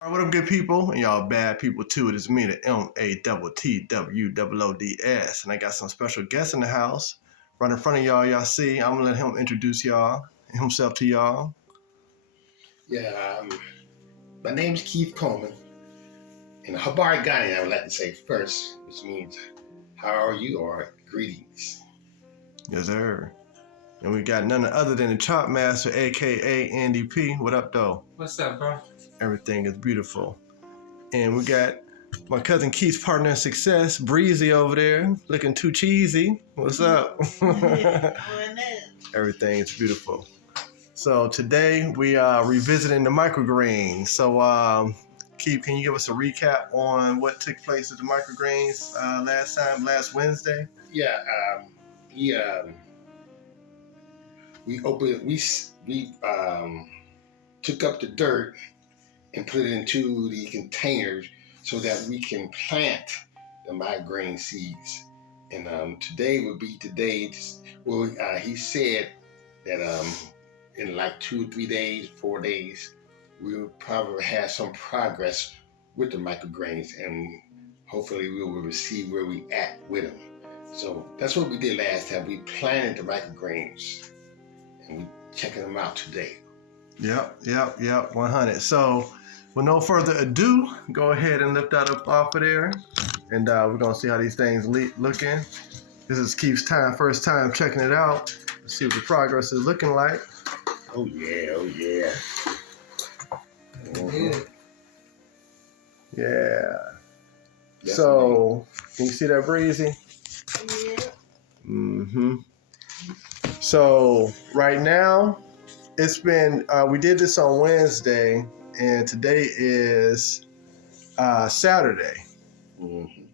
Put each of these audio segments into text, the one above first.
All right, what up, good people? And y'all bad people too. It is me, the MATTWOODS. And I got some special guests in the house. Right in front of y'all, y'all see. I'm gonna let him introduce himself to y'all. Yeah, my name's Keith Coleman. In Habari Ghani, I would like to say first, which means how are you or greetings. Yes, sir. And we got none other than the Chop Master, aka Andy P. What up, though? What's up, bro? Everything is beautiful. And we got my cousin Keith's partner in success, Breezy over there, looking too cheesy. What's up? Everything is beautiful. So today we are revisiting the microgreens. So Keith, can you give us a recap on what took place at the microgreens last Wednesday? Yeah, we took up the dirt and put it into the containers so that we can plant the microgreen seeds. And today would be today. Well, he said that in like 2 or 3 days, 4 days, we'll probably have some progress with the microgreens, and hopefully we will see where we at with them. So that's what we did last time. We planted the microgreens, and we checking them out today. Yep, 100. So with no further ado, go ahead and lift that up off of there, and we're gonna see how these things looking. This is Keith's first time checking it out. Let's see what the progress is looking like. Oh yeah. Yeah. Yeah. Yes, So, can you see that, Breezy? Yeah. Mm-hmm. So, right now, it's been, we did this on Wednesday, and today is Saturday. Mm-hmm.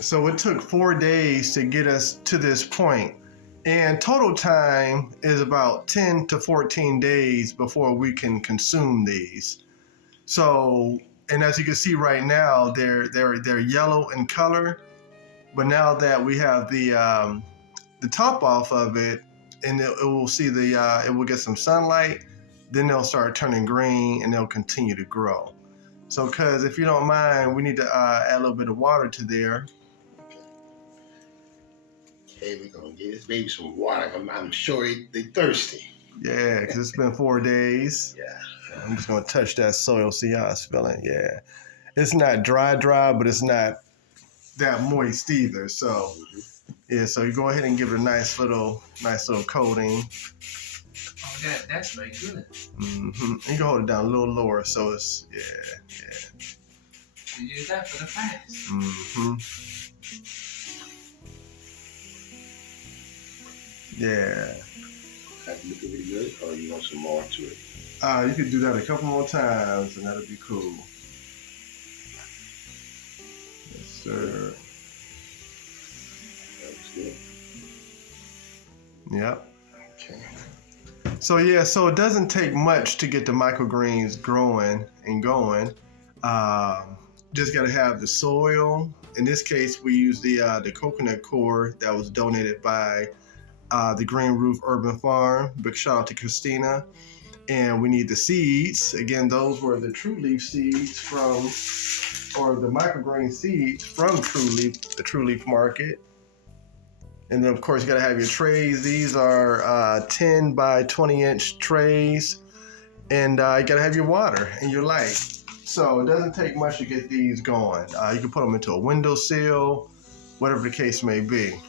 So, it took 4 days to get us to this point. And total time is about 10 to 14 days before we can consume these. So, and as you can see right now, they're yellow in color. But now that we have the top off of it, and it will see it will get some sunlight, then they'll start turning green and they'll continue to grow. So, because if you don't mind, we need to add a little bit of water to there. Okay, we're gonna get this baby some water. I'm sure they thirsty. Yeah, because it's been 4 days. Yeah. I'm just gonna touch that soil, see how it's feeling. Yeah, it's not dry, but it's not that moist either. So, yeah, so you go ahead and give it a nice little coating. Oh, that's very good. Mm-hmm. You can hold it down a little lower, so it's You use that for the plants. Mm-hmm. Yeah. That looking really good, or you want some more to it? You could do that a couple more times, and that'll be cool. Yes, sir. That's good. Yep. Okay. So so it doesn't take much to get the microgreens growing and going. Just got to have the soil. In this case, we use the coconut core that was donated by the Green Roof Urban Farm. Big shout out to Christina. And we need the seeds. Again, those were the True Leaf seeds or the microgreen seeds from the True Leaf Market. And then, of course, you got to have your trays. These are 10 by 20 inch trays. And you got to have your water and your light. So it doesn't take much to get these going. You can put them into a windowsill, whatever the case may be.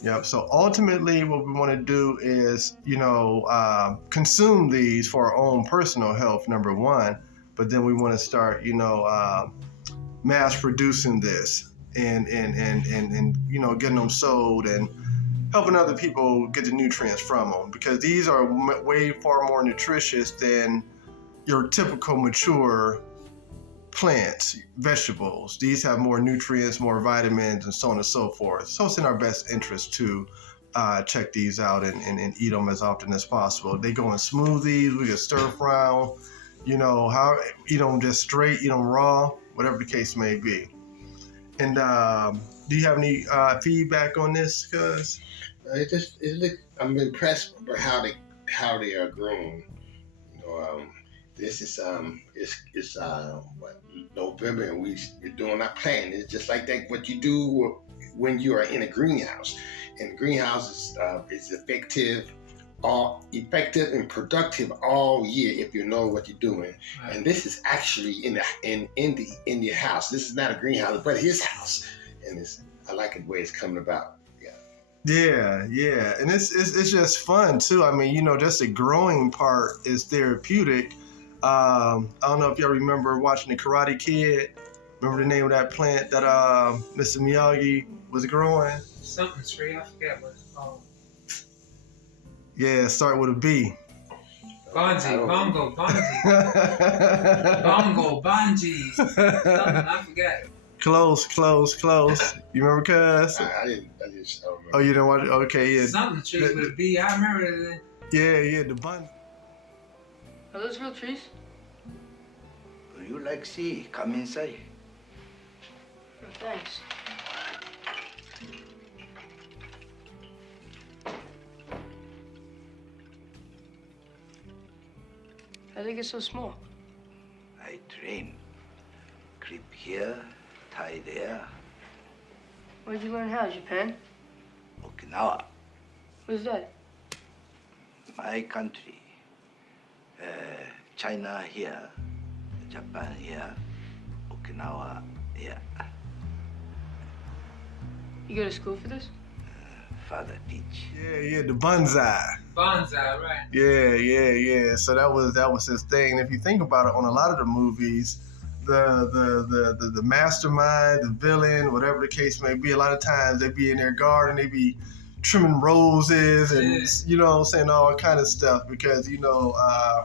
Yep. So ultimately, what we want to do is, consume these for our own personal health, number one. But then we want to start, mass producing this and getting them sold and helping other people get the nutrients from them, because these are way far more nutritious than your typical mature plants, vegetables. These have more nutrients, more vitamins, and so on and so forth. So it's in our best interest to check these out and eat them as often as possible. They go in smoothies, we can stir fry them, eat them just straight, eat them raw, whatever the case may be. And do you have any feedback on this, cuz? I'm impressed by how they are grown. This is it's what, November, and we're doing our planting. It's just like that what you do when you are in a greenhouse. And the greenhouse is effective and productive all year if you know what you're doing. Right. And this is actually in your house. This is not a greenhouse, but his house. And I like it the way it's coming about. Yeah, and it's just fun too. I mean, just the growing part is therapeutic. I don't know if y'all remember watching the Karate Kid. Remember the name of that plant that Mr. Miyagi was growing? Something tree, I forget what it's called. Yeah, start with a B. Bongo, bungee. Something, I forgot. Close. You remember, cuz? I didn't remember. Oh, you don't watch it? Okay, yeah. Something tree with a B. I remember it. Yeah, the bun. Are those real trees? Would you like see? Come inside. Oh, thanks. How did they get so small? I train. Clip here, tie there. Where'd you learn how? Japan? Okinawa, Where's that? my country. China here, Japan here, Okinawa here. You go to school for this? Father teach. Yeah, the bonsai. Bonsai, right. Yeah. So that was his thing. And if you think about it, on a lot of the movies, the mastermind, the villain, whatever the case may be, a lot of times they be in their garden, they be trimming roses and saying all kind of stuff because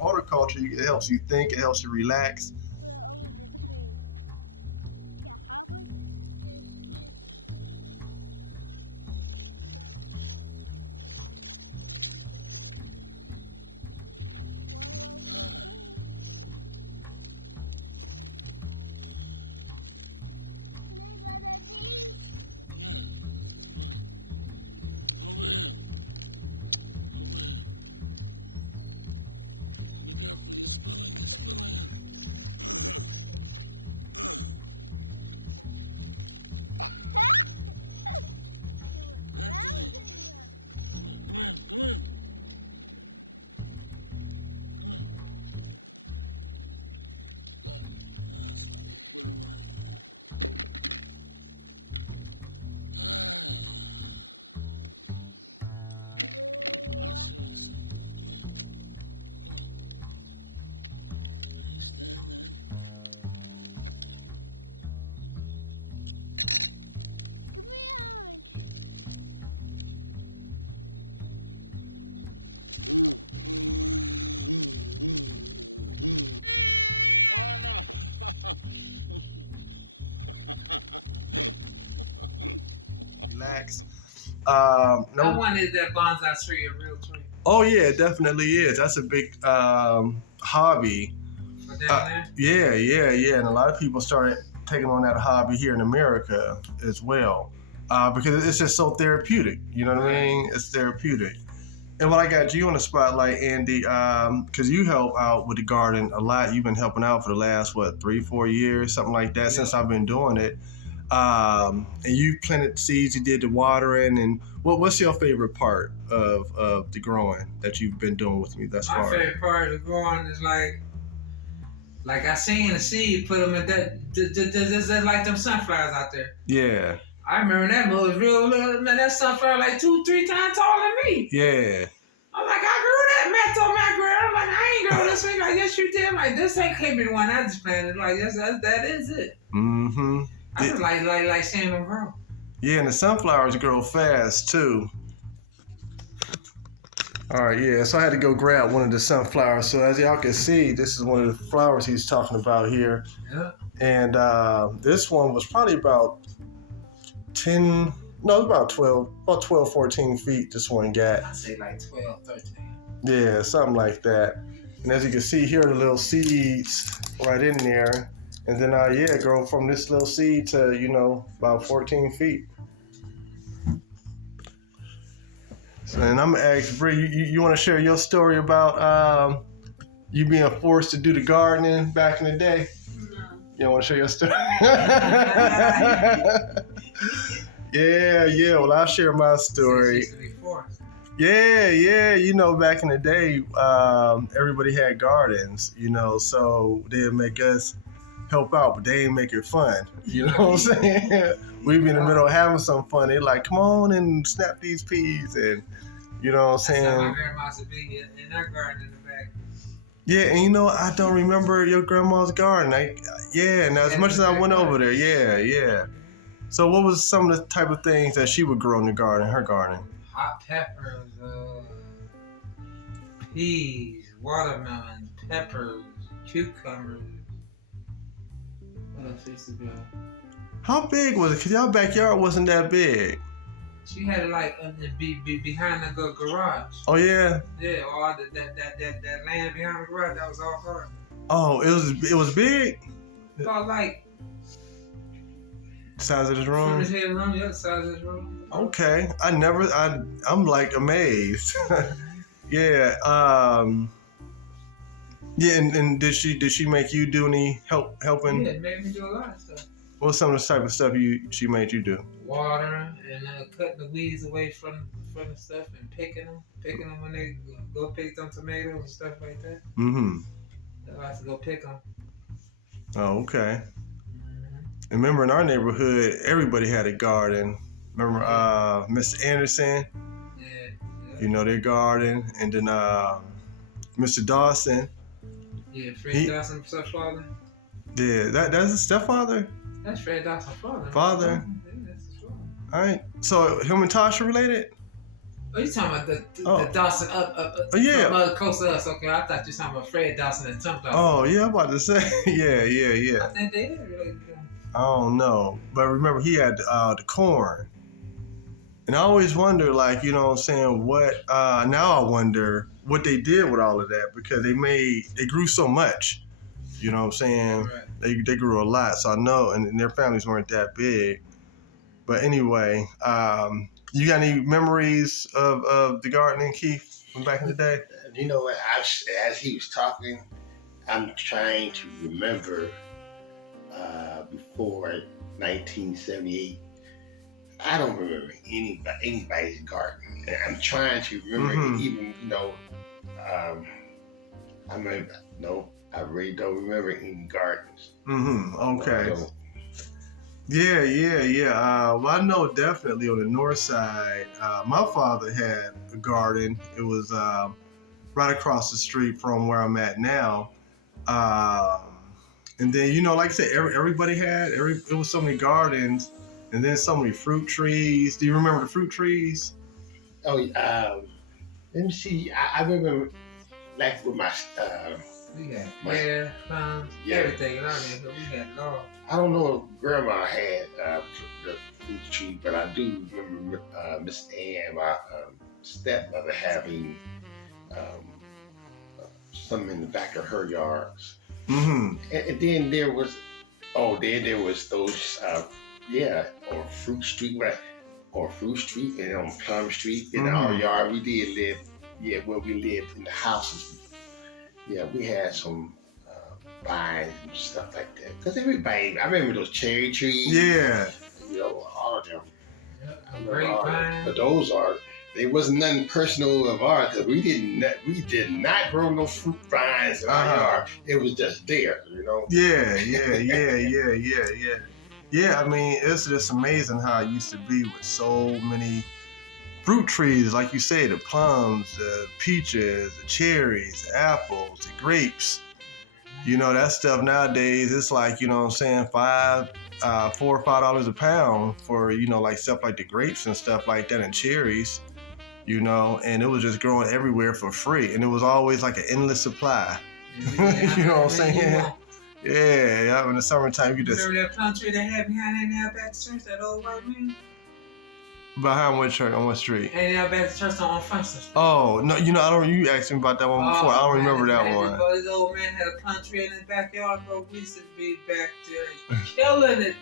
horticulture, it helps you think, it helps you relax. Relax. I No. wanted that bonsai tree a real tree. Oh yeah, it definitely is. That's a big hobby. For down there? Yeah, and a lot of people started taking on that hobby here in America as well, because it's just so therapeutic. You know what I mean? It's therapeutic. And what I got you on the spotlight, Andy, because you help out with the garden a lot. You've been helping out for the last 3-4 years, something like that, since I've been doing it. And you planted seeds, you did the watering, and what's your favorite part of the growing that you've been doing with me thus far? My favorite part of the growing is like I seen the seed, put them in that, just like them sunflowers out there. Yeah. I remember that was real little, man, that sunflower like 2-3 times taller than me. Yeah. I'm like, I grew that. Matt told me I grew it. I'm like, I ain't grow this thing. Like, yes, you did. I'm like, this ain't can't be the one I just planted. Like, yes, that is it. Mm-hmm. I just like seeing them grow. Yeah, and the sunflowers grow fast too. All right, yeah, so I had to go grab one of the sunflowers. So as y'all can see, this is one of the flowers he's talking about here. Yeah. And this one was probably about 12, 14 feet this one got. I'd say like 12, 13. Yeah, something like that. And as you can see here, the little seeds right in there. And then, grow from this little seed to, about 14 feet. So, and I'm going to ask Bree, you want to share your story about You being forced to do the gardening back in the day? No. You don't want to show your story? Yeah. Well, I'll share my story. Yeah. You know, back in the day, everybody had gardens, you know, so they'd make us help out, but they didn't make it fun. You know what I'm saying? We'd be in the middle of having some fun. They're like, come on and snap these peas. And, you know what I'm saying? That's how my grandma used to be in her garden in the back. Yeah, and you know, I don't remember your grandma's garden. And as much as I went over there, yeah. So what was some of the type of things that she would grow in the garden, her garden? Hot peppers, peas, watermelons, peppers, cucumbers. What else used to go? How big was it? Because y'all backyard wasn't that big. She had it like behind the garage. Oh, yeah? Yeah, all that land behind the garage, that was all her. Oh, it was big? About like Size of this from room? his head room, yeah, size of his room. Okay. I'm like amazed. Yeah. Yeah, and did she make you do any helping? Yeah, it made me do a lot of stuff. What's some of the type of stuff she made you do? Watering and cutting the weeds away from the stuff and picking them when they go pick some tomatoes and stuff like that. Mm-hmm. So I have to go pick them. Oh, okay. And remember in our neighborhood, everybody had a garden. Remember Mr. Anderson? Yeah. You know, their garden. And then Mr. Dawson. Yeah, Fred Dawson's stepfather. Yeah, that's his stepfather? That's Fred Dawson's father. Father? Yeah, that's his father. All right. So him and Tasha related? Oh, you talking about the Dawson up? Oh, yeah. Close to us. Okay, I thought you were talking about Fred Dawson and Tom Dawson. Oh, yeah, I'm about to say. Yeah. I think they are related. I don't know. But remember, he had the corn. And I always wonder, like, you know what I'm saying, now I wonder what they did with all of that, because they grew so much. You know what I'm saying? Right. They grew a lot. So I know, and their families weren't that big. But anyway, you got any memories of the gardening, Keith, from back in the day? You know what? As he was talking, I'm trying to remember before 1978. I don't remember anybody's garden. And I'm trying to remember, even, you know, I really don't remember any gardens. Okay. Yeah. Well, I know definitely on the north side, my father had a garden. It was right across the street from where I'm at now. And then, you know, like I said, everybody it was so many gardens, and then so many fruit trees. Do you remember the fruit trees? Oh, let me see. I remember, like with my We had pear, plums, everything in our neighborhood. We had it all. I don't know if Grandma had the fruit tree, but I do remember Miss Ann, my stepmother, having some in the back of her yards. And then there was those on Fruit Street, and on Plum Street in our yard. We did live, where we lived in the houses. Yeah, we had some vines and stuff like that. Because everybody, I remember those cherry trees. Yeah. You know, all of them. Grapevine. But they wasn't nothing personal of ours, because we did not grow no fruit vines in our yard. It was just there, you know. Yeah. Yeah, I mean, it's just amazing how it used to be with so many fruit trees, like you say, the plums, the peaches, the cherries, the apples, the grapes. You know, that stuff nowadays, it's like, you know what I'm saying, $4 or $5 a pound for, you know, like stuff like the grapes and stuff like that, and cherries, you know, and it was just growing everywhere for free. And it was always like an endless supply. You know what I'm saying? Yeah, in the summertime, you just... Remember that plum tree they had behind that Baptist church, that old white man? Behind what church? On what street? And that Baptist church on Front Street. Oh, no, you know, you asked me about that one before. I don't remember that one. But this old man had a plum tree in his backyard, bro. We used to be back there killing it.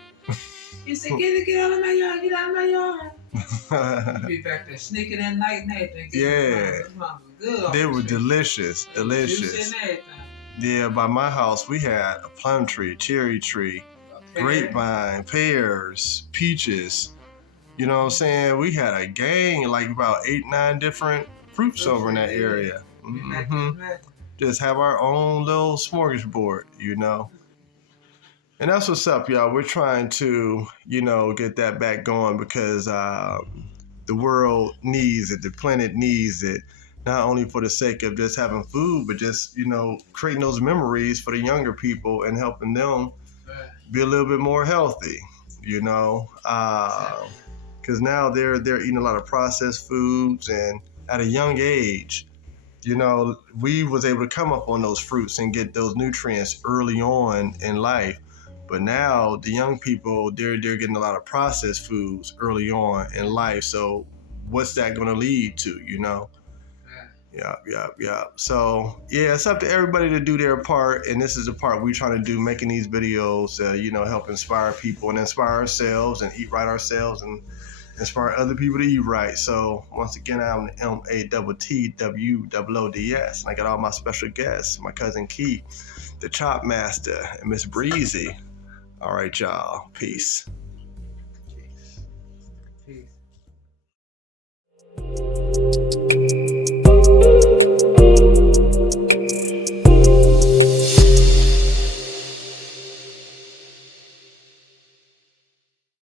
He said, get out of my yard, get out of my yard. We'd be back there sneaking in night and everything. Yeah. Good. They were delicious. Juice and everything. Yeah, by my house, we had a plum tree, cherry tree, grapevine, pears, peaches. You know what I'm saying? We had a gang, like about 8, 9 different fruits over in that area. Just have our own little smorgasbord, you know? And that's what's up, y'all. We're trying to, get that back going because the world needs it. The planet needs it. Not only for the sake of just having food, but just, creating those memories for the younger people and helping them be a little bit more healthy, because now they're eating a lot of processed foods, and at a young age, we was able to come up on those fruits and get those nutrients early on in life. But now the young people, they're getting a lot of processed foods early on in life. So what's that going to lead to, Yeah. So, yeah, it's up to everybody to do their part. And this is the part we're trying to do, making these videos, help inspire people and inspire ourselves and eat right ourselves and inspire other people to eat right. So, once again, I'm MATTWOODS. And I got all my special guests, my cousin Keith, the Chop Master, and Miss Breezy. All right, y'all. Peace. Peace.